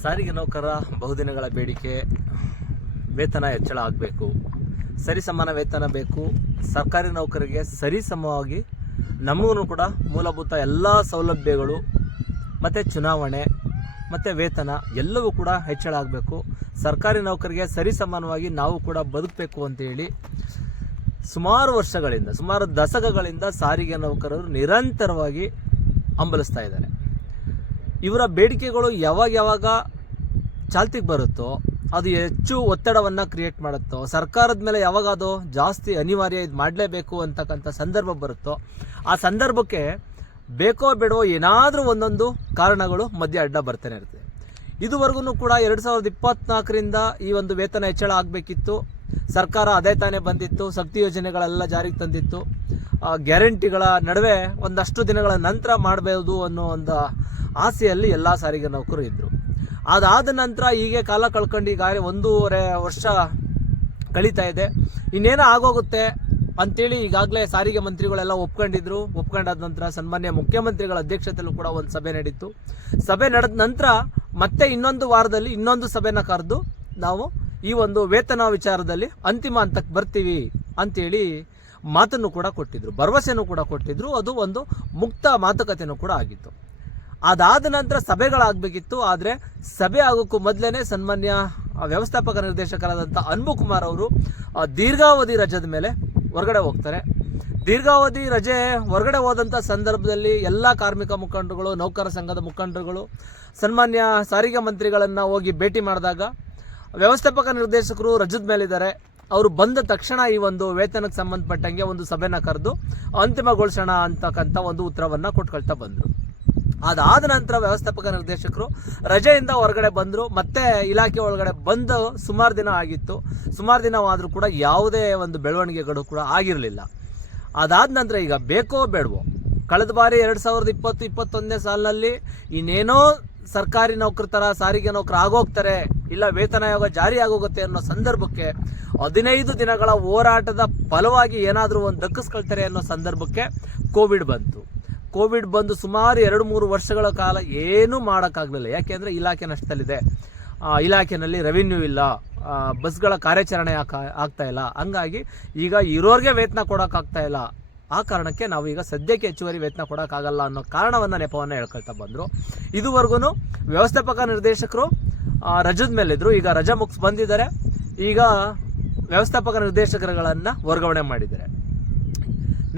ಸಾರಿಗೆ ನೌಕರರ ಬಹುದಿನಗಳ ಬೇಡಿಕೆ, ವೇತನ ಹೆಚ್ಚಳ ಆಗಬೇಕು. ಸರಿಸಮಾನ ವೇತನ ಬೇಕು. ಸರ್ಕಾರಿ ನೌಕರಿಗೆ ಸರಿಸಮವಾಗಿ ನಮಗೂ ಕೂಡ ಮೂಲಭೂತ ಎಲ್ಲ ಸೌಲಭ್ಯಗಳು, ಮತ್ತು ಚುನಾವಣೆ, ಮತ್ತು ವೇತನ ಎಲ್ಲವೂ ಕೂಡ ಹೆಚ್ಚಳ ಆಗಬೇಕು. ಸರ್ಕಾರಿ ನೌಕರಿಗೆ ಸರಿಸಮಾನವಾಗಿ ನಾವು ಕೂಡ ಬದುಕಬೇಕು ಅಂತೇಳಿ ಸುಮಾರು ವರ್ಷಗಳಿಂದ, ಸುಮಾರು ದಶಕಗಳಿಂದ ಸಾರಿಗೆ ನೌಕರರು ನಿರಂತರವಾಗಿ ಹಂಬಲಿಸ್ತಾ ಇದ್ದಾರೆ. ಇವರ ಬೇಡಿಕೆಗಳು ಯಾವಾಗ ಯಾವಾಗ ಚಾಲ್ತಿಗೆ ಬರುತ್ತೋ ಅದು ಹೆಚ್ಚು ಒತ್ತಡವನ್ನು ಕ್ರಿಯೇಟ್ ಮಾಡುತ್ತೋ, ಸರ್ಕಾರದ ಮೇಲೆ ಯಾವಾಗ ಅದು ಜಾಸ್ತಿ ಅನಿವಾರ್ಯ ಇದು ಮಾಡಲೇಬೇಕು ಅಂತಕ್ಕಂಥ ಸಂದರ್ಭ ಬರುತ್ತೋ, ಆ ಸಂದರ್ಭಕ್ಕೆ ಬೇಕೋ ಬೇಡವೋ ಏನಾದರೂ ಒಂದೊಂದು ಕಾರಣಗಳು ಮಧ್ಯೆ ಅಡ್ಡ ಬರ್ತಾನೆ ಇರ್ತದೆ ಇದುವರೆಗೂ ಕೂಡ ಎರಡು ಸಾವಿರದ ಇಪ್ಪತ್ನಾಲ್ಕರಿಂದ ಈ ಒಂದು ವೇತನ ಹೆಚ್ಚಳ ಆಗಬೇಕಿತ್ತು. ಸರ್ಕಾರ ಅದೇ ತಾನೇ ಬಂದಿತ್ತು, ಶಕ್ತಿ ಯೋಜನೆಗಳೆಲ್ಲ ಜಾರಿಗೆ ತಂದಿತ್ತು. ಗ್ಯಾರಂಟಿಗಳ ನಡುವೆ ಒಂದಷ್ಟು ದಿನಗಳ ನಂತರ ಮಾಡಬಹುದು ಅನ್ನೋ ಒಂದು ಆಸೆಯಲ್ಲಿ ಎಲ್ಲ ಸಾರಿಗೆ ನೌಕರು ಇದ್ದರು ಅದಾದ ನಂತರ ಹೀಗೆ ಕಾಲ ಕಳ್ಕೊಂಡು ಈಗ ಒಂದೂವರೆ ವರ್ಷ ಕಳೀತಾ ಇದೆ. ಇನ್ನೇನೋ ಆಗೋಗುತ್ತೆ ಅಂತೇಳಿ ಈಗಾಗಲೇ ಸಾರಿಗೆ ಮಂತ್ರಿಗಳೆಲ್ಲ ಒಪ್ಕೊಂಡಿದ್ರು. ಒಪ್ಕೊಂಡಾದ ನಂತರ ಸನ್ಮಾನ್ಯ ಮುಖ್ಯಮಂತ್ರಿಗಳ ಅಧ್ಯಕ್ಷತೆಯಲ್ಲೂ ಕೂಡ ಒಂದು ಸಭೆ ನಡೀತು. ಸಭೆ ನಡೆದ ನಂತರ ಮತ್ತೆ ಇನ್ನೊಂದು ವಾರದಲ್ಲಿ ಇನ್ನೊಂದು ಸಭೆನ ಕರೆದು ನಾವು ಈ ಒಂದು ವೇತನ ವಿಚಾರದಲ್ಲಿ ಅಂತಿಮ ಹಂತಕ್ಕೆ ಬರ್ತೀವಿ ಅಂತೇಳಿ ಮಾತನ್ನು ಕೂಡ ಕೊಟ್ಟಿದ್ರು ಭರವಸೆಯನ್ನು ಕೂಡ ಕೊಟ್ಟಿದ್ರು. ಅದು ಒಂದು ಮುಕ್ತ ಮಾತುಕತೆನೂ ಕೂಡ ಆಗಿತ್ತು. ಅದಾದ ನಂತರ ಸಭೆಗಳಾಗಬೇಕಿತ್ತು. ಆದರೆ ಸಭೆ ಆಗೋಕ್ಕೂ ಮೊದಲೇ ಸನ್ಮಾನ್ಯ ವ್ಯವಸ್ಥಾಪಕ ನಿರ್ದೇಶಕರಾದಂಥ ಅನ್ಬು ಕುಮಾರ್ ಅವರು ದೀರ್ಘಾವಧಿ ರಜದ ಮೇಲೆ ಹೊರಗಡೆ ಹೋಗ್ತಾರೆ. ದೀರ್ಘಾವಧಿ ರಜೆ ಹೊರಗಡೆ ಹೋದಂಥ ಸಂದರ್ಭದಲ್ಲಿ ಎಲ್ಲ ಕಾರ್ಮಿಕ ಮುಖಂಡರುಗಳು, ನೌಕರ ಸಂಘದ ಮುಖಂಡರುಗಳು, ಸನ್ಮಾನ್ಯ ಸಾರಿಗೆ ಮಂತ್ರಿಗಳನ್ನು ಹೋಗಿ ಭೇಟಿ ಮಾಡಿದಾಗ ವ್ಯವಸ್ಥಾಪಕ ನಿರ್ದೇಶಕರು ರಜದ ಮೇಲಿದ್ದಾರೆ. ಅವರು ಬಂದ ತಕ್ಷಣ ಈ ಒಂದು ವೇತನಕ್ಕೆ ಸಂಬಂಧಪಟ್ಟಂಗೆ ಒಂದು ಸಭೆನ ಕರೆದು ಅಂತಿಮಗೊಳಿಸೋಣ ಅಂತಕ್ಕಂಥ ಒಂದು ಉತ್ತರವನ್ನು ಕೊಟ್ಕೊಳ್ತಾ ಬಂದರು. ಅದಾದ ನಂತರ ವ್ಯವಸ್ಥಾಪಕ ನಿರ್ದೇಶಕರು ರಜೆಯಿಂದ ಹೊರಗಡೆ ಬಂದರು. ಮತ್ತೆ ಇಲಾಖೆ ಒಳಗಡೆ ಬಂದು ಸುಮಾರು ದಿನ ಆಗಿತ್ತು. ಸುಮಾರು ದಿನವಾದರೂ ಕೂಡ ಯಾವುದೇ ಒಂದು ಬೆಳವಣಿಗೆಗಳು ಕೂಡ ಆಗಿರಲಿಲ್ಲ. ಅದಾದ ನಂತರ ಈಗ ಬೇಕೋ ಬೇಡವೋ, ಕಳೆದ ಬಾರಿ ಎರಡು ಸಾವಿರದ ಇಪ್ಪತ್ತು, ಇಪ್ಪತ್ತೊಂದನೇ ಸಾಲಿನಲ್ಲಿ ಇನ್ನೇನೋ ಸರ್ಕಾರಿ ನೌಕರ ಥರ ಸಾರಿಗೆ ನೌಕರ ಆಗೋಗ್ತಾರೆ ಇಲ್ಲ ವೇತನ ಆಯೋಗ ಜಾರಿ ಆಗೋಗುತ್ತೆ ಅನ್ನೋ ಸಂದರ್ಭಕ್ಕೆ ಹದಿನೈದು ದಿನಗಳ ಹೋರಾಟದ ಫಲವಾಗಿ ಏನಾದರೂ ಒಂದು ದಕ್ಕಿಸ್ಕೊಳ್ತಾರೆ ಅನ್ನೋ ಸಂದರ್ಭಕ್ಕೆ ಕೋವಿಡ್ ಬಂತು. ಕೋವಿಡ್ ಬಂದು ಸುಮಾರು ಎರಡು ಮೂರು ವರ್ಷಗಳ ಕಾಲ ಏನೂ ಮಾಡೋಕ್ಕಾಗಲಿಲ್ಲ. ಯಾಕೆಂದರೆ ಇಲಾಖೆ ನಷ್ಟದಲ್ಲಿದೆ. ಆ, ಇಲಾಖೆನಲ್ಲಿ ರೆವಿನ್ಯೂ ಇಲ್ಲ. ಬಸ್ಗಳ ಕಾರ್ಯಾಚರಣೆ ಆಗ್ತಾ ಇಲ್ಲ. ಹಂಗಾಗಿ ಈಗ ಇರೋರಿಗೆ ವೇತನ ಕೊಡೋಕ್ಕಾಗ್ತಾ ಇಲ್ಲ. ಆ ಕಾರಣಕ್ಕೆ ನಾವು ಈಗ ಸದ್ಯಕ್ಕೆ ಹೆಚ್ಚುವರಿ ವೇತನ ಕೊಡೋಕ್ಕಾಗಲ್ಲ ಅನ್ನೋ ಕಾರಣವನ್ನು ನೆಪವನ್ನು ಹೇಳ್ಕೊಳ್ತಾ ಬಂದರು. ಇದುವರೆಗೂ ವ್ಯವಸ್ಥಾಪಕ ನಿರ್ದೇಶಕರು ರಜದ ಮೇಲಿದ್ದರು ಈಗ ರಜಾ ಮುಗಿಸ್ ಬಂದಿದ್ದಾರೆ. ಈಗ ವ್ಯವಸ್ಥಾಪಕ ನಿರ್ದೇಶಕರುಗಳನ್ನು ವರ್ಗಾವಣೆ ಮಾಡಿದ್ದಾರೆ.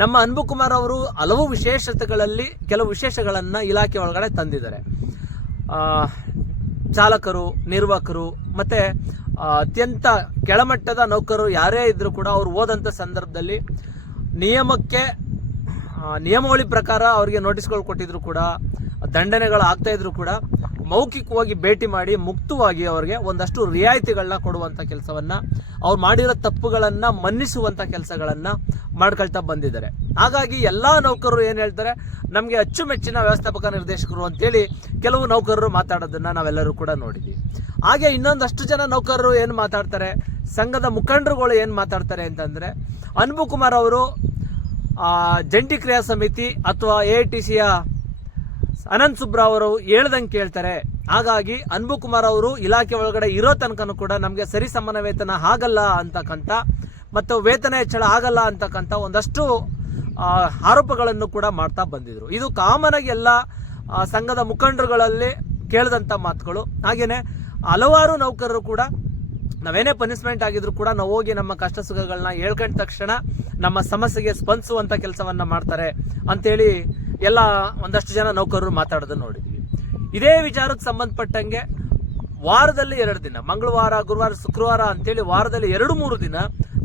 ನಮ್ಮ ಅನ್ಬು ಕುಮಾರ್ ಅವರು ಹಲವು ವಿಶೇಷತೆಗಳಲ್ಲಿ ಕೆಲವು ವಿಶೇಷಗಳನ್ನು ಇಲಾಖೆ ಒಳಗಡೆ ತಂದಿದ್ದಾರೆ. ಚಾಲಕರು, ನಿರ್ವಾಹಕರು, ಮತ್ತು ಅತ್ಯಂತ ಕೆಳಮಟ್ಟದ ನೌಕರರು ಯಾರೇ ಇದ್ದರೂ ಕೂಡ ಅವರು ಹೋದಂಥ ಸಂದರ್ಭದಲ್ಲಿ ನಿಯಮಕ್ಕೆ ನಿಯಮಾವಳಿ ಪ್ರಕಾರ ಅವರಿಗೆ ನೋಟಿಸ್ಗಳು ಕೊಟ್ಟಿದ್ರು ಕೂಡ, ದಂಡನೆಗಳು ಆಗ್ತಾ ಇದ್ರು ಕೂಡ ಮೌಖಿಕವಾಗಿ ಭೇಟಿ ಮಾಡಿ ಮುಕ್ತವಾಗಿ ಅವರಿಗೆ ಒಂದಷ್ಟು ರಿಯಾಯಿತಿಗಳನ್ನ ಕೊಡುವಂಥ ಕೆಲಸವನ್ನ, ಅವ್ರು ಮಾಡಿರೋ ತಪ್ಪುಗಳನ್ನು ಮನ್ನಿಸುವಂಥ ಕೆಲಸಗಳನ್ನು ಮಾಡ್ಕೊಳ್ತಾ ಬಂದಿದ್ದಾರೆ. ಹಾಗಾಗಿ ಎಲ್ಲ ನೌಕರರು ಏನು ಹೇಳ್ತಾರೆ, ನಮಗೆ ಅಚ್ಚುಮೆಚ್ಚಿನ ವ್ಯವಸ್ಥಾಪಕ ನಿರ್ದೇಶಕರು ಅಂತೇಳಿ ಕೆಲವು ನೌಕರರು ಮಾತಾಡೋದನ್ನ ನಾವೆಲ್ಲರೂ ಕೂಡ ನೋಡಿದ್ವಿ. ಹಾಗೆ ಇನ್ನೊಂದಷ್ಟು ಜನ ನೌಕರರು ಏನು ಮಾತಾಡ್ತಾರೆ, ಸಂಘದ ಮುಖಂಡರುಗಳು ಏನು ಮಾತಾಡ್ತಾರೆ ಅಂತಂದರೆ ಅನ್ಬು ಕುಮಾರ್ ಅವರು ಜಂಟಿ ಕ್ರಿಯಾ ಸಮಿತಿ ಅಥವಾ ಎ ಟಿ ಸಿಯ ಅನಂತ್ ಸುಬ್ರಾವ್ ಅವರು ಹೇಳ್ದಂಗೆ ಕೇಳ್ತಾರೆ. ಹಾಗಾಗಿ ಅನ್ಬು ಕುಮಾರ್ ಅವರು ಇಲಾಖೆ ಒಳಗಡೆ ಇರೋ ತನಕನೂ ಕೂಡ ನಮಗೆ ಸರಿ ಸಮಾನ ವೇತನ ಆಗಲ್ಲ ಅಂತಕ್ಕಂಥ ಮತ್ತು ವೇತನ ಹೆಚ್ಚಳ ಆಗಲ್ಲ ಅಂತಕ್ಕಂಥ ಒಂದಷ್ಟು ಆರೋಪಗಳನ್ನು ಕೂಡ ಮಾಡ್ತಾ ಬಂದಿದ್ರು. ಇದು ಕಾಮನ್ ಆಗಿ ಎಲ್ಲ ಸಂಘದ ಮುಖಂಡರುಗಳಲ್ಲಿ ಕೇಳಿದಂಥ ಮಾತುಗಳು. ಹಾಗೆಯೇ ಹಲವಾರು ನೌಕರರು ಕೂಡ ನಾವೇನೇ ಪನಿಷ್ಮೆಂಟ್ ಆಗಿದ್ರು ಕೂಡ ನಾವು ಹೋಗಿ ನಮ್ಮ ಕಷ್ಟ ಸುಖಗಳನ್ನ ಹೇಳ್ಕೊಂಡ ತಕ್ಷಣ ನಮ್ಮ ಸಮಸ್ಯೆಗೆ ಸ್ಪಂದಿಸುವಂತ ಕೆಲಸವನ್ನ ಮಾಡ್ತಾರೆ ಅಂತೇಳಿ ಎಲ್ಲ ಒಂದಷ್ಟು ಜನ ನೌಕರರು ಮಾತಾಡೋದನ್ನ ನೋಡಿದ್ವಿ. ಇದೇ ವಿಚಾರಕ್ಕೆ ಸಂಬಂಧಪಟ್ಟಂಗೆ ವಾರದಲ್ಲಿ ಎರಡು ದಿನ, ಮಂಗಳವಾರ, ಗುರುವಾರ, ಶುಕ್ರವಾರ ಅಂತೇಳಿ ವಾರದಲ್ಲಿ ಎರಡು ಮೂರು ದಿನ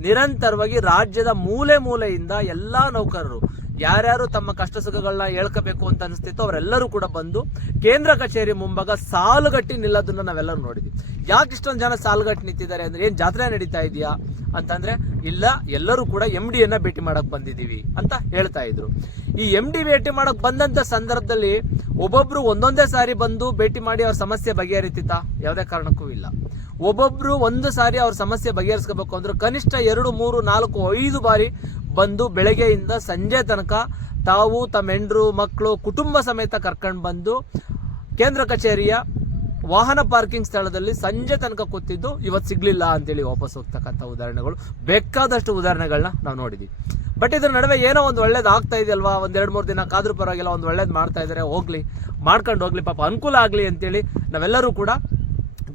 ನಿರಂತರವಾಗಿ ರಾಜ್ಯದ ಮೂಲೆ ಮೂಲೆಯಿಂದ ಎಲ್ಲಾ ನೌಕರರು ಯಾರ್ಯಾರು ತಮ್ಮ ಕಷ್ಟ ಸುಖಗಳನ್ನ ಹೇಳ್ಕೋಬೇಕು ಅಂತ ಅನಿಸ್ತಿತ್ತು ಅವರೆಲ್ಲರೂ ಕೂಡ ಬಂದು ಕೇಂದ್ರ ಕಚೇರಿ ಮುಂಭಾಗ ಸಾಲುಗಟ್ಟಿ ನಿಲ್ಲೋದನ್ನ ನಾವೆಲ್ಲರೂ ನೋಡಿದ್ವಿ. ಯಾಕೆ ಇಷ್ಟೊಂದು ಜನ ಸಾಲುಗಟ್ಟಿ ನಿಂತಿದ್ದಾರೆ ಅಂದ್ರೆ ಏನ್ ಜಾತ್ರೆ ನಡೀತಾ ಇದೆಯಾ? ಅಂತಂದ್ರೆ, ಇಲ್ಲ, ಎಲ್ಲರೂ ಕೂಡ ಎಂ ಡಿಯನ್ನ ಭೇಟಿ ಮಾಡಕ್ ಬಂದಿದ್ದೀವಿ ಅಂತ ಹೇಳ್ತಾ ಇದ್ರು. ಈ ಎಂ ಡಿ ಭೇಟಿ ಮಾಡಕ್ ಬಂದಂತ ಸಂದರ್ಭದಲ್ಲಿ ಒಬ್ಬೊಬ್ರು ಒಂದೊಂದೇ ಸಾರಿ ಬಂದು ಭೇಟಿ ಮಾಡಿ ಅವ್ರ ಸಮಸ್ಯೆ ಬಗೆಹರಿತಿತ್ತ? ಯಾವುದೇ ಕಾರಣಕ್ಕೂ ಇಲ್ಲ. ಒಬ್ಬೊಬ್ರು ಒಂದು ಸಾರಿ ಅವ್ರ ಸಮಸ್ಯೆ ಬಗೆಹರಿಸ್ಕೋಬೇಕು ಅಂದ್ರೆ ಕನಿಷ್ಠ ಎರಡು, ಮೂರು, ನಾಲ್ಕು, ಐದು ಬಾರಿ ಬಂದು ಬೆಳಗ್ಗೆಯಿಂದ ಸಂಜೆ ತನಕ ತಾವು ತಮ್ಮ ಹೆಂಡ್ರು ಮಕ್ಕಳು ಕುಟುಂಬ ಸಮೇತ ಕರ್ಕೊಂಡು ಬಂದು ಕೇಂದ್ರ ಕಚೇರಿಯ ವಾಹನ ಪಾರ್ಕಿಂಗ್ ಸ್ಥಳದಲ್ಲಿ ಸಂಜೆ ತನಕ ಕೂತಿದ್ದು ಇವತ್ತು ಸಿಗ್ಲಿಲ್ಲ ಅಂತೇಳಿ ವಾಪಸ್ ಹೋಗ್ತಕ್ಕಂಥ ಉದಾಹರಣೆಗಳು. ಬೇಕಾದಷ್ಟು ಉದಾಹರಣೆಗಳನ್ನ ನಾವು ನೋಡಿದ್ದೀವಿ ಬಟ್ ಇದ್ರ ನಡುವೆ ಏನೋ ಒಂದು ಒಳ್ಳೇದು ಆಗ್ತಾ ಇದೆಯಲ್ವಾ? ಒಂದ್ ಎರಡು ಮೂರು ದಿನ ಕಾದ್ರೂ ಪರವಾಗಿಲ್ಲ, ಒಂದು ಒಳ್ಳೇದು ಮಾಡ್ತಾ ಇದ್ದಾರೆ ಹೋಗ್ಲಿ. ಮಾಡ್ಕೊಂಡು ಹೋಗ್ಲಿ, ಪಾಪ ಅನುಕೂಲ ಆಗಲಿ ಅಂತೇಳಿ ನಾವೆಲ್ಲರೂ ಕೂಡ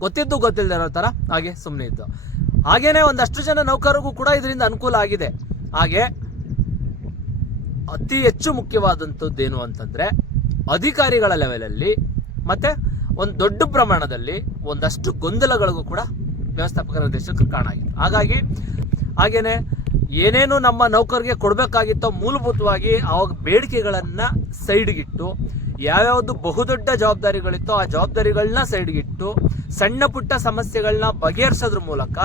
ಗೊತ್ತಿದ್ದು ಗೊತ್ತಿಲ್ಲದೆ ಇರೋ ಥರ ಹಾಗೆ ಸುಮ್ಮನೆ ಇದ್ದು. ಹಾಗೇನೆ ಒಂದಷ್ಟು ಜನ ನೌಕರರಿಗೂ ಕೂಡ ಇದರಿಂದ ಅನುಕೂಲ ಆಗಿದೆ. ಹಾಗೆ ಅತಿ ಹೆಚ್ಚು ಮುಖ್ಯವಾದಂಥದ್ದೇನು ಅಂತಂದ್ರೆ ಅಧಿಕಾರಿಗಳ ಲೆವೆಲಲ್ಲಿ ಮತ್ತೆ ಒಂದು ದೊಡ್ಡ ಪ್ರಮಾಣದಲ್ಲಿ ಒಂದಷ್ಟು ಗೊಂದಲಗಳಿಗೂ ಕೂಡ ವ್ಯವಸ್ಥಾಪಕರ ನಿರ್ದೇಶಕರು ಆಗಿದೆ ಹಾಗಾಗಿ ಹಾಗೇನೆ ಏನೇನು ನಮ್ಮ ನೌಕರಿಗೆ ಕೊಡಬೇಕಾಗಿತ್ತೋ ಮೂಲಭೂತವಾಗಿ ಅವಾಗ ಬೇಡಿಕೆಗಳನ್ನ ಸೈಡ್ಗಿಟ್ಟು, ಯಾವ್ಯಾವುದು ಬಹುದೊಡ್ಡ ಜವಾಬ್ದಾರಿಗಳಿತ್ತೋ ಆ ಜವಾಬ್ದಾರಿಗಳನ್ನ ಸೈಡ್ಗಿಟ್ಟು, ಸಣ್ಣ ಪುಟ್ಟ ಸಮಸ್ಯೆಗಳನ್ನ ಬಗೆಹರಿಸೋದ್ರ ಮೂಲಕ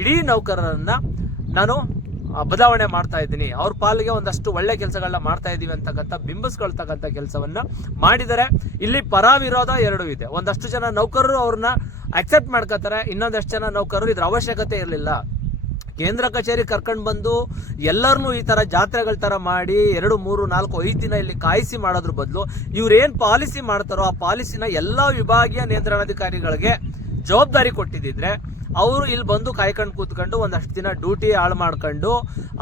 ಇಡೀ ನೌಕರರನ್ನ ನಾನು ಬದಲಾವಣೆ ಮಾಡ್ತಾ ಇದ್ದೀನಿ. ಅವ್ರ ಪಾಲಿಗೆ ಒಂದಷ್ಟು ಒಳ್ಳೆ ಕೆಲಸಗಳನ್ನ ಮಾಡ್ತಾ ಇದ್ದೀವಿ ಅಂತಕ್ಕಂಥ ಬಿಂಬಿಸ್ಕೊಳ್ತಕ್ಕಂಥ ಕೆಲಸವನ್ನ ಮಾಡಿದರೆ ಇಲ್ಲಿ ಪರ ವಿರೋಧ ಎರಡೂ ಇದೆ. ಒಂದಷ್ಟು ಜನ ನೌಕರರು ಅವ್ರನ್ನ ಅಕ್ಸೆಪ್ಟ್ ಮಾಡ್ಕೋತಾರೆ, ಇನ್ನೊಂದಷ್ಟು ಜನ ನೌಕರರು ಇದ್ರ ಅವಶ್ಯಕತೆ ಇರಲಿಲ್ಲ. ಕೇಂದ್ರ ಕಚೇರಿ ಕರ್ಕೊಂಡು ಬಂದು ಎಲ್ಲರನ್ನೂ ಈ ತರ ಜಾತ್ರೆಗಳ ತರ ಮಾಡಿ ಎರಡು, ಮೂರು, ನಾಲ್ಕು, ಐದು ದಿನ ಇಲ್ಲಿ ಕಾಯಿಸಿ ಮಾಡೋದ್ರ ಬದಲು ಇವ್ರು ಏನ್ ಪಾಲಿಸಿ ಮಾಡ್ತಾರೋ ಆ ಪಾಲಿಸಿನ ಎಲ್ಲಾ ವಿಭಾಗೀಯ ನಿಯಂತ್ರಣಾಧಿಕಾರಿಗಳಿಗೆ ಜವಾಬ್ದಾರಿ ಕೊಟ್ಟಿದ್ದಿದ್ರೆ ಅವರು ಇಲ್ಲಿ ಬಂದು ಕಾಯ್ಕೊಂಡು ಕೂತ್ಕೊಂಡು ಒಂದಷ್ಟು ದಿನ ಡ್ಯೂಟಿ ಹಾಳು ಮಾಡ್ಕೊಂಡು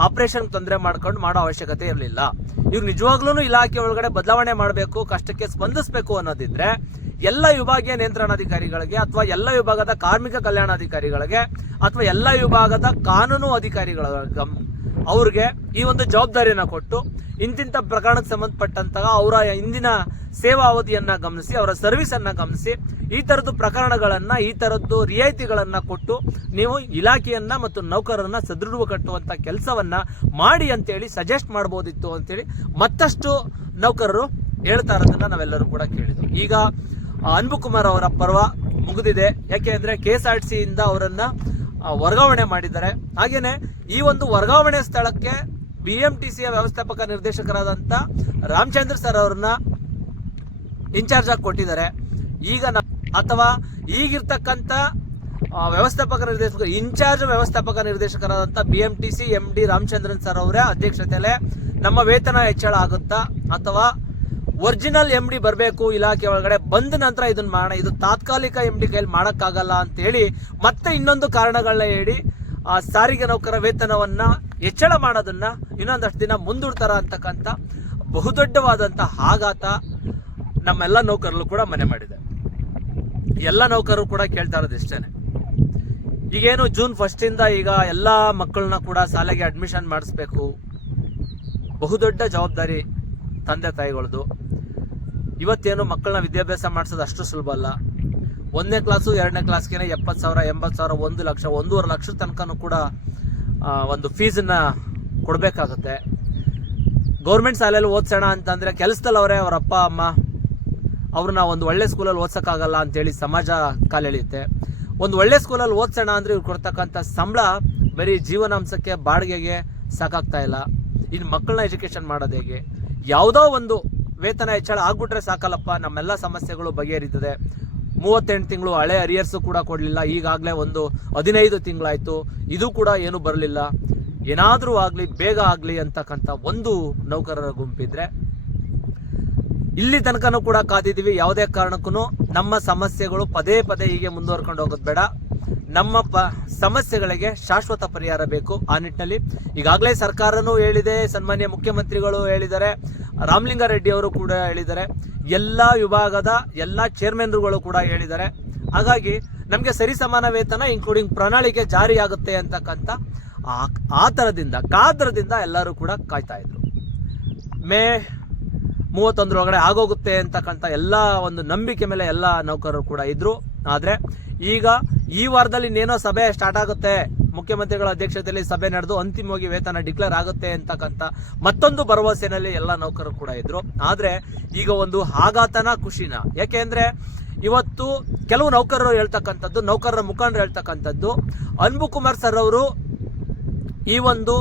ಆಪರೇಷನ್ ತೊಂದರೆ ಮಾಡ್ಕೊಂಡು ಮಾಡೋ ಅವಶ್ಯಕತೆ ಇರಲಿಲ್ಲ. ಇವ್ರು ನಿಜವಾಗ್ಲೂ ಇಲಾಖೆ ಒಳಗಡೆ ಬದಲಾವಣೆ ಮಾಡಬೇಕು, ಕಷ್ಟಕ್ಕೆ ಸ್ಪಂದಿಸಬೇಕು ಅನ್ನೋದಿದ್ರೆ ಎಲ್ಲ ವಿಭಾಗೀಯ ನಿಯಂತ್ರಣಾಧಿಕಾರಿಗಳಿಗೆ ಅಥವಾ ಎಲ್ಲ ವಿಭಾಗದ ಕಾರ್ಮಿಕ ಕಲ್ಯಾಣಾಧಿಕಾರಿಗಳಿಗೆ ಅಥವಾ ಎಲ್ಲ ವಿಭಾಗದ ಕಾನೂನು ಅಧಿಕಾರಿಗಳ ಅವ್ರಿಗೆ ಈ ಒಂದು ಜವಾಬ್ದಾರಿಯನ್ನ ಕೊಟ್ಟು ಇಂತಿಂತ ಪ್ರಕರಣಕ್ಕೆ ಸಂಬಂಧಪಟ್ಟಂತಹ ಅವರ ಇಂದಿನ ಸೇವಾ ಅವಧಿಯನ್ನ ಗಮನಿಸಿ, ಅವರ ಸರ್ವಿಸ್ ಅನ್ನ ಗಮನಿಸಿ ಈ ತರದ್ದು ಪ್ರಕರಣಗಳನ್ನು, ಈ ತರದ್ದು ರಿಯಾಯಿತಿಗಳನ್ನು ಕೊಟ್ಟು ನೀವು ಇಲಾಖೆಯನ್ನ ಮತ್ತು ನೌಕರರನ್ನ ಸದೃಢ ಕಟ್ಟುವಂಥ ಕೆಲಸವನ್ನ ಮಾಡಿ ಅಂತೇಳಿ ಸಜೆಸ್ಟ್ ಮಾಡ್ಬೋದಿತ್ತು ಅಂತೇಳಿ ಮತ್ತಷ್ಟು ನೌಕರರು ಹೇಳ್ತಾ ಇರೋದನ್ನ ನಾವೆಲ್ಲರೂ ಕೂಡ ಕೇಳಿದ್ವಿ. ಈಗ ಅನ್ಬುಕುಮಾರ್ ಅನ್ಬು ಕುಮಾರ್ ಅವರ ಪರ್ವ ಮುಗಿದಿದೆ. ಯಾಕೆ ಅಂದರೆ ಕೆ ಎಸ್ ಆರ್ ಟಿ ಇಂದ ಅವರನ್ನ ವರ್ಗಾವಣೆ ಮಾಡಿದ್ದಾರೆ. ಹಾಗೆಯೇ ಈ ಒಂದು ವರ್ಗಾವಣೆ ಸ್ಥಳಕ್ಕೆ ಬಿ ಎಂ ಟಿ ಸಿಯ ವ್ಯವಸ್ಥಾಪಕ ನಿರ್ದೇಶಕರಾದಂತ ರಾಮಚಂದ್ರ ಸರ್ ಅವ್ರನ್ನ ಇನ್ಚಾರ್ಜ್ ಆಗಿ ಕೊಟ್ಟಿದ್ದಾರೆ. ಈಗ ಅಥವಾ ಈಗಿರ್ತಕ್ಕಂಥ ವ್ಯವಸ್ಥಾಪಕ ನಿರ್ದೇಶಕ ಇನ್ಚಾರ್ಜ್ ವ್ಯವಸ್ಥಾಪಕ ನಿರ್ದೇಶಕರಾದಂಥ B M T C M D Ramachandran sir ಅವರೇ ಅಧ್ಯಕ್ಷತೆಯಲ್ಲಿ ನಮ್ಮ ವೇತನ ಹೆಚ್ಚಳ ಆಗುತ್ತಾ ಅಥವಾ ಒರಿಜಿನಲ್ ಎಂ ಡಿ ಬರಬೇಕು ಇಲಾಖೆ ಒಳಗಡೆ ಬಂದ ನಂತರ ಇದನ್ನ ಮಾಡೋಣ ಇದು ತಾತ್ಕಾಲಿಕ ಎಂ ಡಿ ಕೈಲಿ ಮಾಡೋಕ್ಕಾಗಲ್ಲ ಅಂತ ಹೇಳಿ ಮತ್ತೆ ಇನ್ನೊಂದು ಕಾರಣಗಳನ್ನ ಹೇಳಿ, ಆ, ಸಾರಿಗೆ ನೌಕರ ವೇತನವನ್ನ ಹೆಚ್ಚಳ ಮಾಡೋದನ್ನ ಇನ್ನೊಂದಷ್ಟು ದಿನ ಮುಂದೂಡ್ತಾರ ಅಂತಕ್ಕಂಥ ಬಹುದೊಡ್ಡವಾದಂಥ ಆಘಾತ ನಮ್ಮೆಲ್ಲ ನೌಕರಲ್ಲೂ ಕೂಡ ಮನೆ ಮಾಡಿದೆ ಎಲ್ಲ ನೌಕರರು ಕೂಡ ಕೇಳ್ತಾ ಇರೋದು ಇಷ್ಟೇನೆ. ಈಗೇನು ಜೂನ್ ಫಸ್ಟಿಂದ ಈಗ ಎಲ್ಲ ಮಕ್ಕಳನ್ನ ಕೂಡ ಶಾಲೆಗೆ ಅಡ್ಮಿಷನ್ ಮಾಡಿಸ್ಬೇಕು. ಬಹುದೊಡ್ಡ ಜವಾಬ್ದಾರಿ ತಂದೆ ತಾಯಿಗಳದು. ಇವತ್ತೇನು ಮಕ್ಕಳನ್ನ ವಿದ್ಯಾಭ್ಯಾಸ ಮಾಡಿಸೋದು ಅಷ್ಟು ಸುಲಭ ಅಲ್ಲ. ಒಂದನೇ ಕ್ಲಾಸು ಎರಡನೇ ಕ್ಲಾಸ್ಗೆ ಎಪ್ಪತ್ತು ಸಾವಿರ, ಎಂಬತ್ತು ಸಾವಿರ, ಒಂದು ಲಕ್ಷ, ಒಂದೂವರೆ ಲಕ್ಷದ ತನಕನೂ ಕೂಡ ಒಂದು ಫೀಸನ್ನ ಕೊಡಬೇಕಾಗುತ್ತೆ. ಗೌರ್ಮೆಂಟ್ ಶಾಲೆಯಲ್ಲಿ ಓದ್ಸೋಣ ಅಂತಂದ್ರೆ ಕೆಲಸದಲ್ಲಿ ಅವರೇ ಅವರ ಅಪ್ಪ ಅಮ್ಮ ಅವ್ರನ್ನ ಒಂದು ಒಳ್ಳೆ ಸ್ಕೂಲಲ್ಲಿ ಓದ್ಸೋಕ್ಕಾಗಲ್ಲ ಅಂತೇಳಿ ಸಮಾಜ ಕಾಲೆಳೆಯುತ್ತೆ. ಒಂದು ಒಳ್ಳೆ ಸ್ಕೂಲಲ್ಲಿ ಓದ್ಸೋಣ ಅಂದ್ರೆ ಇವ್ರು ಕೊಡ್ತಕ್ಕಂಥ ಸಂಬಳ ಬರೀ ಜೀವನಾಂಶಕ್ಕೆ, ಬಾಡಿಗೆಗೆ ಸಾಕಾಗ್ತಾ ಇಲ್ಲ. ಇನ್ನು ಮಕ್ಕಳನ್ನ ಎಜುಕೇಶನ್ ಮಾಡೋದು ಹೇಗೆ? ಯಾವುದೋ ಒಂದು ವೇತನ ಹೆಚ್ಚಳ ಆಗ್ಬಿಟ್ರೆ ಸಾಕಲ್ಲಪ್ಪ, ನಮ್ಮೆಲ್ಲ ಸಮಸ್ಯೆಗಳು ಬಗೆಹರಿತದೆ. ಮೂವತ್ತೆಂಟು ತಿಂಗಳು ಹಳೆ ಅರಿಯರ್ಸು ಕೂಡ ಕೊಡಲಿಲ್ಲ, ಈಗಾಗಲೇ ಒಂದು ಹದಿನೈದು ತಿಂಗಳಾಯಿತು, ಇದು ಕೂಡ ಏನು ಬರಲಿಲ್ಲ. ಏನಾದರೂ ಆಗಲಿ, ಬೇಗ ಆಗಲಿ ಅಂತಕ್ಕಂಥ ಒಂದು ನೌಕರರ ಗುಂಪಿದ್ರೆ ಇಲ್ಲಿ ತನಕನೂ ಕೂಡ ಕಾದಿದ್ದೀವಿ. ಯಾವುದೇ ಕಾರಣಕ್ಕೂ ನಮ್ಮ ಸಮಸ್ಯೆಗಳು ಪದೇ ಪದೇ ಹೀಗೆ ಮುಂದುವರ್ಕೊಂಡು ಹೋಗೋದು ಬೇಡ. ನಮ್ಮ ಪ, ಸಮಸ್ಯೆಗಳಿಗೆ ಶಾಶ್ವತ ಪರಿಹಾರ ಬೇಕು ಆ ನಿಟ್ಟಿನಲ್ಲಿ. ಈಗಾಗಲೇ ಸರ್ಕಾರನೂ ಹೇಳಿದೆ, ಸನ್ಮಾನ್ಯ ಮುಖ್ಯಮಂತ್ರಿಗಳು ಹೇಳಿದ್ದಾರೆ, ರಾಮಲಿಂಗಾರೆಡ್ಡಿ ಅವರು ಕೂಡ ಹೇಳಿದ್ದಾರೆ. ಎಲ್ಲ ವಿಭಾಗದ ಎಲ್ಲ ಚೇರ್ಮನ್ರುಗಳು ಕೂಡ ಹೇಳಿದ್ದಾರೆ. ಹಾಗಾಗಿ ನಮಗೆ ಸರಿಸಮಾನ ವೇತನ ಇನ್ಕ್ಲೂಡಿಂಗ್ ಪ್ರಣಾಳಿಕೆ ಜಾರಿಯಾಗುತ್ತೆ ಅಂತಕ್ಕಂಥ ಆ ಥರದಿಂದ ಕಾದ್ರದಿಂದ ಎಲ್ಲರೂ ಕೂಡ ಕಾಯ್ತಾ ಇದ್ರು. ಮೇ ಮೂವತ್ತೊಂದರೊಳಗಡೆ ಆಗೋಗುತ್ತೆ ಅಂತಕ್ಕಂಥ ಎಲ್ಲ ಒಂದು ನಂಬಿಕೆ ಮೇಲೆ ಎಲ್ಲ ನೌಕರರು ಕೂಡ ಇದ್ರು. ಆದರೆ ಈಗ ಈ ವಾರದಲ್ಲಿ ಇನ್ನೇನೋ ಸಭೆ ಸ್ಟಾರ್ಟ್ ಆಗುತ್ತೆ. ಮುಖ್ಯಮಂತ್ರಿಗಳ ಅಧ್ಯಕ್ಷತೆಯಲ್ಲಿ ಸಭೆ ನಡೆದು ಅಂತಿಮವಾಗಿ ವೇತನ ಡಿಕ್ಲೇರ್ ಆಗುತ್ತೆ ಅಂತಕ್ಕಂಥ ಮತ್ತೊಂದು ಭರವಸೆನಲ್ಲಿ ಎಲ್ಲ ನೌಕರರು ಕೂಡ ಇದ್ರು. ಆದರೆ ಈಗ ಒಂದು ಆಘಾತನ ಖುಷಿನ. ಯಾಕೆಂದ್ರೆ ಇವತ್ತು ಕೆಲವು ನೌಕರರು ಹೇಳ್ತಕ್ಕಂಥದ್ದು, ನೌಕರರ ಮುಖಂಡರು ಹೇಳ್ತಕ್ಕಂಥದ್ದು ಅನ್ಬು ಕುಮಾರ್ ಸರ್ ಅವರು ಈ ಒಂದು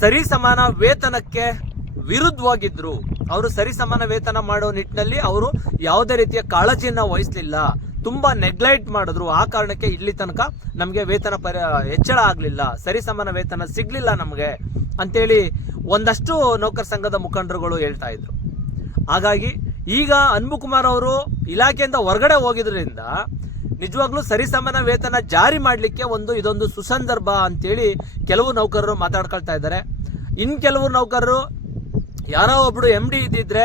ಸರಿ ಸಮಾನ ವೇತನಕ್ಕೆ ವಿರುದ್ಧವಾಗಿದ್ರು, ಅವರು ಸರಿ ಸಮಾನ ವೇತನ ಮಾಡೋ ನಿಟ್ಟಿನಲ್ಲಿ ಅವರು ಯಾವುದೇ ರೀತಿಯ ಕಾಳಜಿಯನ್ನ ವಹಿಸಲಿಲ್ಲ. ತುಂಬಾ ನೆಗ್ಲೈಟ್ ಮಾಡಿದ್ರು. ಆ ಕಾರಣಕ್ಕೆ ಇಲ್ಲಿ ತನಕ ನಮಗೆ ವೇತನ ಪರಿ, ಹೆಚ್ಚಳ ಆಗಲಿಲ್ಲ. ಸರಿ ಸಮಾನ ವೇತನ ಸಿಗ್ಲಿಲ್ಲ ನಮಗೆ ಅಂತೇಳಿ ಒಂದಷ್ಟು ನೌಕರ ಸಂಘದ ಮುಖಂಡರುಗಳು ಹೇಳ್ತಾ ಇದ್ರು. ಹಾಗಾಗಿ ಈಗ ಅನ್ಬುಕುಮಾರ್ ಅವರು ಇಲಾಖೆಯಿಂದ ಹೊರಗಡೆ ಹೋಗಿದ್ರಿಂದ ನಿಜವಾಗ್ಲೂ ಸರಿಸಮಾನ ವೇತನ ಜಾರಿ ಮಾಡಲಿಕ್ಕೆ ಒಂದು ಇದೊಂದು ಸುಸಂದರ್ಭ ಅಂತೇಳಿ ಕೆಲವು ನೌಕರರು ಮಾತಾಡ್ಕೊಳ್ತಾ ಇದ್ದಾರೆ. ಇನ್ ಕೆಲವು ನೌಕರರು ಯಾರೋ ಒಬ್ರು ಎಂ ಡಿ ಇದ್ದಿದ್ರೆ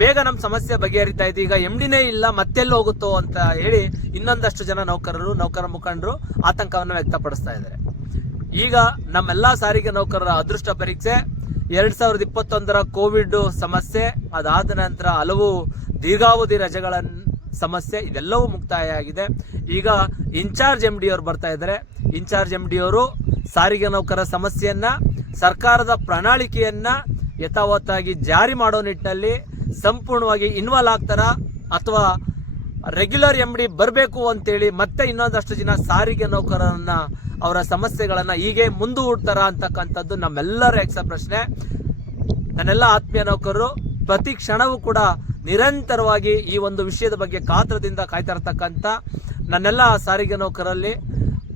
ಬೇಗ ನಮ್ಮ ಸಮಸ್ಯೆ ಬಗೆಹರಿತಾ ಇದೆ ಈಗ ಎಂ ಡಿನೇ ಇಲ್ಲ, ಮತ್ತೆಲ್ಲಿ ಹೋಗುತ್ತೋ ಅಂತ ಹೇಳಿ ಇನ್ನೊಂದಷ್ಟು ಜನ ನೌಕರರು, ನೌಕರ ಮುಖಂಡರು ಆತಂಕವನ್ನು ವ್ಯಕ್ತಪಡಿಸ್ತಾ ಇದ್ದಾರೆ. ಈಗ ನಮ್ಮೆಲ್ಲಾ ಸಾರಿಗೆ ನೌಕರರ ಅದೃಷ್ಟ ಪರೀಕ್ಷೆ. ಎರಡ್ ಸಾವಿರದ ಇಪ್ಪತ್ತೊಂದರ ಕೋವಿಡ್ ಸಮಸ್ಯೆ, ಅದಾದ ನಂತರ ಹಲವು ದೀರ್ಘಾವಧಿ ರಜೆಗಳ ಸಮಸ್ಯೆ, ಇದೆಲ್ಲವೂ ಮುಕ್ತಾಯ ಆಗಿದೆ. ಈಗ ಇನ್ಚಾರ್ಜ್ ಎಂ ಡಿ ಅವರು ಬರ್ತಾ ಇದ್ದಾರೆ. ಇನ್ಚಾರ್ಜ್ ಎಂ ಡಿ ಅವರು ಸಾರಿಗೆ ನೌಕರ ಸಮಸ್ಯೆಯನ್ನ, ಸರ್ಕಾರದ ಪ್ರಣಾಳಿಕೆಯನ್ನ ಯಥಾವತ್ತಾಗಿ ಜಾರಿ ಮಾಡೋ ನಿಟ್ಟಿನಲ್ಲಿ ಸಂಪೂರ್ಣವಾಗಿ ಇನ್ವಾಲ್ವ್ ಆಗ್ತಾರ ಅಥವಾ ರೆಗ್ಯುಲರ್ ಎಂ ಡಿ ಬರಬೇಕು ಅಂತೇಳಿ ಮತ್ತೆ ಇನ್ನೊಂದಷ್ಟು ಜನ ಸಾರಿಗೆ ನೌಕರರನ್ನ, ಅವರ ಸಮಸ್ಯೆಗಳನ್ನ ಹೀಗೆ ಮುಂದೂಡ್ತಾರ ಅಂತಕ್ಕಂಥದ್ದು ನಮ್ಮೆಲ್ಲರ ಎಕ್ಸ ಪ್ರಶ್ನೆ ನನ್ನೆಲ್ಲ ಆತ್ಮೀಯ ನೌಕರರು, ಪ್ರತಿ ಕ್ಷಣವೂ ಕೂಡ ನಿರಂತರವಾಗಿ ಈ ಒಂದು ವಿಷಯದ ಬಗ್ಗೆ ಕಾತ್ರದಿಂದ ಕಾಯ್ತಾ ಇರ್ತಕ್ಕಂಥ ನನ್ನೆಲ್ಲ ಸಾರಿಗೆ ನೌಕರಲ್ಲಿ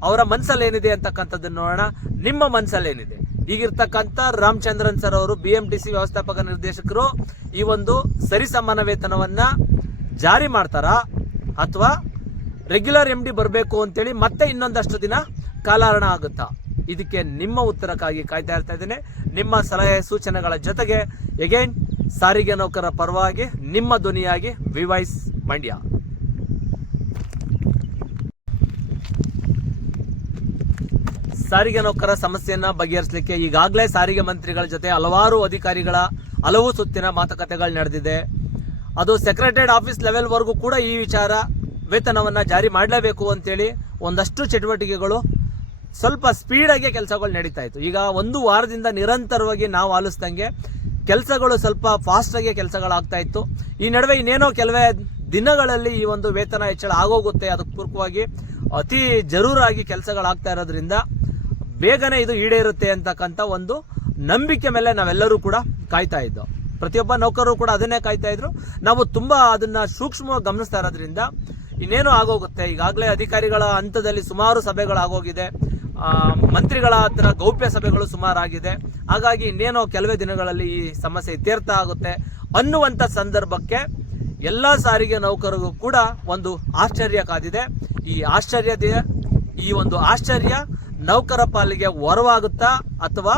ಅವರ ಮನಸ್ಸಲ್ಲಿ ಏನಿದೆ ಅಂತಕ್ಕಂಥದ್ದನ್ನು ನೋಡೋಣ. ನಿಮ್ಮ ಮನಸ್ಸಲ್ಲಿ ಏನಿದೆ ಈಗಿರ್ತಕ್ಕಂಥ ರಾಮಚಂದ್ರನ್ ಸರ್ ಅವರು ಬಿ ಎಂ ಟಿ ಸಿ ವ್ಯವಸ್ಥಾಪಕ ನಿರ್ದೇಶಕರು ಈ ಒಂದು ಸರಿಸಮಾನ ವೇತನವನ್ನ ಜಾರಿ ಮಾಡ್ತಾರಾ ಅಥವಾ ರೆಗ್ಯುಲರ್ ಎಂ ಡಿ ಬರಬೇಕು ಅಂತೇಳಿ ಮತ್ತೆ ಇನ್ನೊಂದಷ್ಟು ದಿನ ಕಾಲಹರಣ ಆಗುತ್ತಾ? ಇದಕ್ಕೆ ನಿಮ್ಮ ಉತ್ತರಕ್ಕಾಗಿ ಕಾಯ್ತಾ ಇರ್ತಾ ಇದ್ದೇನೆ. ನಿಮ್ಮ ಸಲಹೆ ಸೂಚನೆಗಳ ಜೊತೆಗೆ ಎಗೈನ್ ಸಾರಿಗೆ ನೌಕರರ ಪರವಾಗಿ, ನಿಮ್ಮ ಧ್ವನಿಯಾಗಿ ವಿವೈಸ್ ಮಂಡ್ಯ. ಸಾರಿಗೆ ನೌಕರ ಸಮಸ್ಯೆಯನ್ನ ಬಗೆಹರಿಸಲಿಕ್ಕೆ ಈಗಾಗಲೇ ಸಾರಿಗೆ ಮಂತ್ರಿಗಳ ಜೊತೆ ಹಲವಾರು ಅಧಿಕಾರಿಗಳ ಹಲವು ಸುತ್ತಿನ ಮಾತುಕತೆಗಳು ನಡೆದಿದೆ. ಅದು ಸೆಕ್ರೆಟರಿಯೇಟ್ ಆಫೀಸ್ ಲೆವೆಲ್ ವರೆಗೂ ಕೂಡ ಈ ವಿಚಾರ ವೇತನವನ್ನ ಜಾರಿ ಮಾಡಲೇಬೇಕು ಅಂತೇಳಿ ಒಂದಷ್ಟು ಚಟುವಟಿಕೆಗಳು ಸ್ವಲ್ಪ ಸ್ಪೀಡಾಗಿ ಕೆಲಸಗಳು ನಡೀತಾ ಇತ್ತು. ಈಗ ಒಂದು ವಾರದಿಂದ ನಿರಂತರವಾಗಿ ನಾವು ಆಲಿಸ್ದಂಗೆ ಕೆಲಸಗಳು ಸ್ವಲ್ಪ ಫಾಸ್ಟ್ ಆಗಿ ಕೆಲಸಗಳಾಗ್ತಾ ಇತ್ತು. ಈ ನಡುವೆ ಇನ್ನೇನೋ ಕೆಲವೇ ದಿನಗಳಲ್ಲಿ ಈ ಒಂದು ವೇತನ ಹೆಚ್ಚಳ ಆಗೋಗುತ್ತೆ. ಅದಕ್ಕೆ ಪೂರ್ವಕವಾಗಿ ಅತಿ ಜರೂರಾಗಿ ಕೆಲಸಗಳಾಗ್ತಾ ಇರೋದ್ರಿಂದ ಬೇಗನೆ ಇದು ಈಡೇರುತ್ತೆ ಅಂತಕ್ಕಂಥ ಒಂದು ನಂಬಿಕೆ ಮೇಲೆ ನಾವೆಲ್ಲರೂ ಕೂಡ ಕಾಯ್ತಾ ಇದ್ದೋ ಪ್ರತಿಯೊಬ್ಬ ನೌಕರರು ಕೂಡ ಅದನ್ನೇ ಕಾಯ್ತಾ ಇದ್ರು. ನಾವು ತುಂಬಾ ಅದನ್ನ ಸೂಕ್ಷ್ಮವಾಗಿ ಗಮನಿಸ್ತಾ ಇರೋದ್ರಿಂದ ಇನ್ನೇನು ಆಗೋಗುತ್ತೆ? ಈಗಾಗಲೇ ಅಧಿಕಾರಿಗಳ ಹಂತದಲ್ಲಿ ಸುಮಾರು ಸಭೆಗಳಾಗೋಗಿದೆ. ಮಂತ್ರಿಗಳ ಹತ್ರ ಗೌಪ್ಯ ಸಭೆಗಳು ಸುಮಾರಾಗಿದೆ. ಹಾಗಾಗಿ ಇನ್ನೇನೋ ಕೆಲವೇ ದಿನಗಳಲ್ಲಿ ಈ ಸಮಸ್ಯೆ ಇತ್ಯರ್ಥ ಆಗುತ್ತೆ ಅನ್ನುವಂಥ ಸಂದರ್ಭಕ್ಕೆ ಎಲ್ಲ ಸಾರಿಗೆ ನೌಕರಿಗೂ ಕೂಡ ಒಂದು ಆಶ್ಚರ್ಯ ಕಾದಿದೆ. ಈ ಆಶ್ಚರ್ಯದ ಈ ಒಂದು ಆಶ್ಚರ್ಯ ನೌಕರ ಪಾಲಿಗೆ ಹೊರವಾಗುತ್ತಾ ಅಥವಾ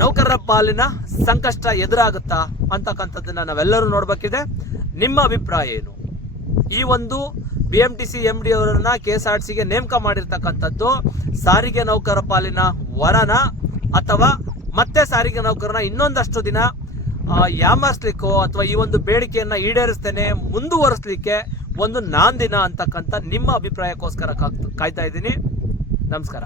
ನೌಕರರ ಪಾಲಿನ ಸಂಕಷ್ಟ ಎದುರಾಗುತ್ತಾ ಅಂತಕ್ಕಂಥದ್ದನ್ನ ನಾವೆಲ್ಲರೂ ನೋಡಬೇಕಿದೆ. ನಿಮ್ಮ ಅಭಿಪ್ರಾಯ ಏನು? ಈ ಒಂದು B M T C M D ಅವರನ್ನ ಕೆ ಎಸ್ ಆರ್ ಸಿಗೆ ನೇಮಕ ಮಾಡಿರ್ತಕ್ಕಂಥದ್ದು ಸಾರಿಗೆ ನೌಕರ ಪಾಲಿನ ವರನ ಅಥವಾ ಮತ್ತೆ ಸಾರಿಗೆ ನೌಕರನ ಇನ್ನೊಂದಷ್ಟು ದಿನ ಯಾಮಾರಿಸ್ಲಿಕ್ಕೋ ಅಥವಾ ಈ ಒಂದು ಬೇಡಿಕೆಯನ್ನ ಈಡೇರಿಸ್ತೇನೆ, ಮುಂದುವರಿಸಲಿಕ್ಕೆ ಒಂದು ನಾಂದಿನ ಅಂತಕ್ಕಂಥ ನಿಮ್ಮ ಅಭಿಪ್ರಾಯಕ್ಕೋಸ್ಕರ ಕಾಯ್ತಾ ಇದ್ದೀನಿ. ನಮಸ್ಕಾರ.